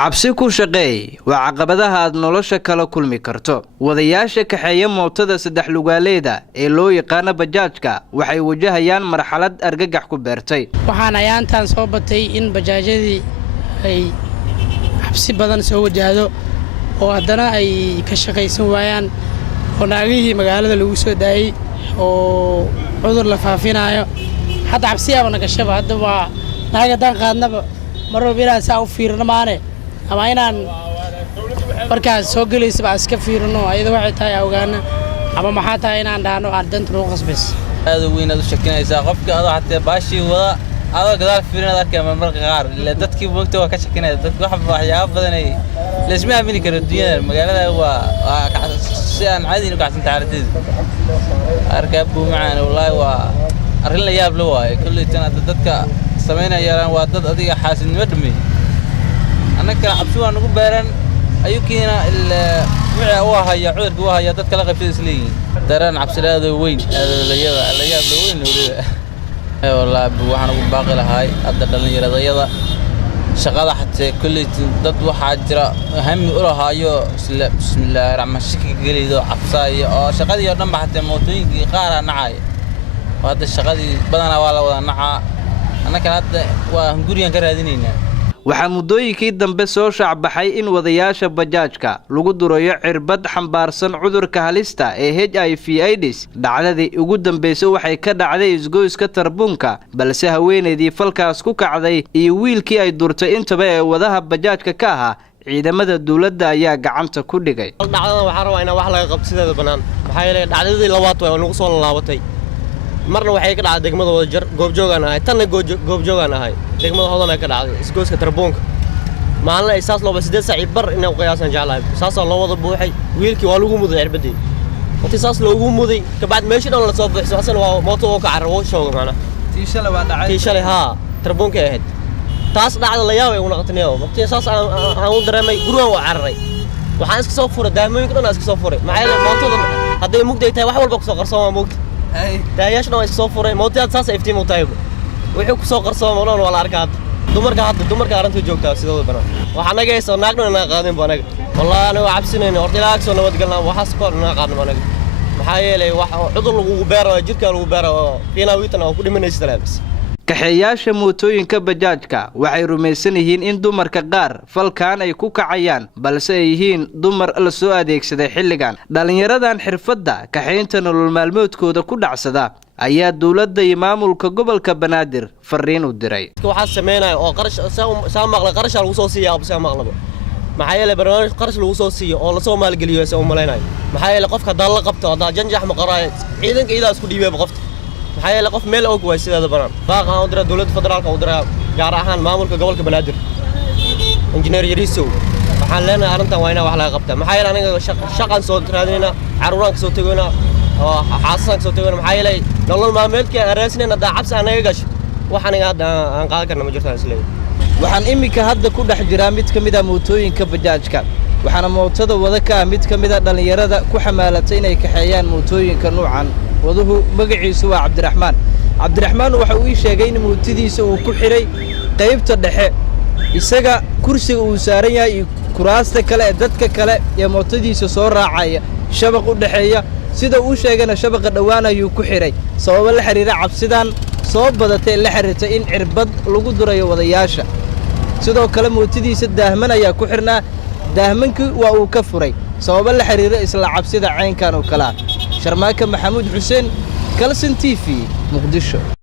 cabsi ku shaqeey waa caqabadaha aad nolosha kala kulmi karto. Wadayaasha kaxeeya mootada saddex lugaaleeda ee loo yaqaan bajaajka waxay wajahayaan marxalad argagax ku beertay. Waxaan ayaantan soo batay in bajaajyadii ay cabsi badan soo wajahdo oo haddana ay ka shaqaysan waayaan oo naagihii magaalada lagu soo daayay oo cudur la faafinayo. Hadda cabsiyaaba naga shaba hadda waa naagadan qaadnaba marwalba inaan saa u fiirno maane ama inaan markaas soo galaysa baa iska fiirno ayada waxay tahay ogaana ama maxaa tahay inaan dhaano aan danta noo qasbis aad weyn aad u shakinaysaa qofka aad xataa baashi wada aad gadaal fiirinaad arkay marmarka qaar ila dadkii waqti waa ka shakinay dadku waxyaabo badan ay leesma aamini karo dunyada magaalada waa si aan caadi u kacsan taariikhdeed arkay buu macaan wallahi waa arrin la yaab leh waay kulli tan dadka sameynayaan waa dad adiga xaasidnimo dhamay anaka cabsi waan ugu beeran ayukiina wixii uu haya cudurka uu haya dadka la qabtay isleeyihiin dareen cabsilaada weyn la yaab weyn wallahi waxaan ugu baaqi lahay hadda dhalinyarada shaqada xatee kulli dad waxa jira hami u lahaayo bismillaahir rahmaanir rahiim galido cabsaayo oo shaqadii oo dhan baxtay mootooyinkii qaar nacay wada shaqadii badana waa la wada nacaa anaka hadda waa gurigan ka raadinayna waxaa muddooyinkii dambe soo shacbaxay in wadayaasha bajaajka lagu durayo cirbad xambaarsan cudurka halista ee HIV/AIDS dhacdadii ugu dambeysay waxay ka dhacday isgoyska Tarbuunka balse haweeneydii falkaas ku kacday iyo wiilkii ay durtay intaba ee wadaha bajaajka ka ahaa ciidamada dawladda ayaa gacanta ku dhigay. dhacdadan waxaan rabaa in wax laga qabsideeda banaan maxaa yeelay dhacdadii labaad way nagu soo laabatay marna waxay ka dhacday degmada Wadajir goobjoogan ahay tan goobjoogan ahay degmada Hodan ay ka dhacday isgooska Tarbuunka maalin ay saas looba 8 saac bar inay qiyaasan jeclahay saas loo wada buuxay wiilkii waa lagu muday cirbadii waqti saas loogu muday ka baad meeshii dhan la soo buuxsay asan waa mooto oo ka carro shooga macna tiishale waa dhacay tiishale ha Tarbuunka ahayd taas dhacda la yaabay una qataniyo waqti saas aan u dareemay gurigan waa carray waxaan iska soo furay daamooyinka dhan iska soo furay maxay la mootada haday mugday tahay wax walba ku soo qarsoon mugdi daayashna waa iska soo furay mootada saas iftiin u tahay wuxuu ku soo qarsoon walaal wala arkaa dumarka arrinta joogtaa sidoo banaan waxa naga hayso naagna na qaadin banaga wallahi aniga cabsinayna horta ilaa soo nabad galnaa waxaas koor na qaadin banaga maxaa yeelay wax cudur lagu beero jirka lagu beero fiina wiitan oo ku dhimanaysa talaabis kaxeeyaasha mootooyinka bajaajka waxay rumaysan yihiin in dumarka qaar falkaan ay ku kacayaan balse ay yihiin dumar la soo adeegsaday xilligan dhalinyaradan xirfadda kaxeynta nolol maalmoodkooda ku dhacsada ayaa dawladda iyo maamulka gobolka Banaadir fariin u diray. waxa sameynay oo qarash maqla qarash lagu soo siiyaa absa maqlaba maxaa yeelay barnaamij qarash lagu soo siiyo oo la soo maalgeliyo soo maleynay maxaa yeelay qofka dal la qabto hada janjax ma qaraay ciidanka idaas ku dhiibay qofta maxaa yeelay qof meel og way sidaada banaan baaqan oo dira dawladda federaalka oo dira gaar ahaan maamulka gobolka Banaadir injineer Yariisow waxaan leenahay arrintan waa inaan wax laga qabtaa maxaa yeelay aniga shaqan soo raadinayna caruuraan soo tagayna oo xaasaska soo tagayna maxaa yeelay nolol maalmeedka aan raasnayna cabsi anaga gash waxaan aan qaadan karna ma jirto isleeyahay waxaan imika hadda ku dhex jiraa mid kamid ah mootooyinka bajaajka waxaana mootada wada ka mid kamid ah dhalinyarada ku xamaalatay inay kaxeeyaan mootooyinka noocan waduhu magaciisu waa Cabdiraxmaan waxa uu sheegay in mootadiisa uu ku xiray qaybta dhexe isaga kursiga uu saaran yahay kuraasta kale ee dadka kale ee mootadiisa soo raacaya shabaq u dhaxeeya sida uu sheegana shabaqa dhawaan ayuu ku xiray sabab la xiriira cabsidan soo badatay la xiriirta in cirbad lagu durayo wadayaasha sidoo kale mootadiisa daahman ayaa ku xirnaa daahmankii waa uu ka furay sabab la xiriira isla cabsida caynkan oo kala Sharmaaka Maxamuud Xuseen Kalson TV Muqdisho.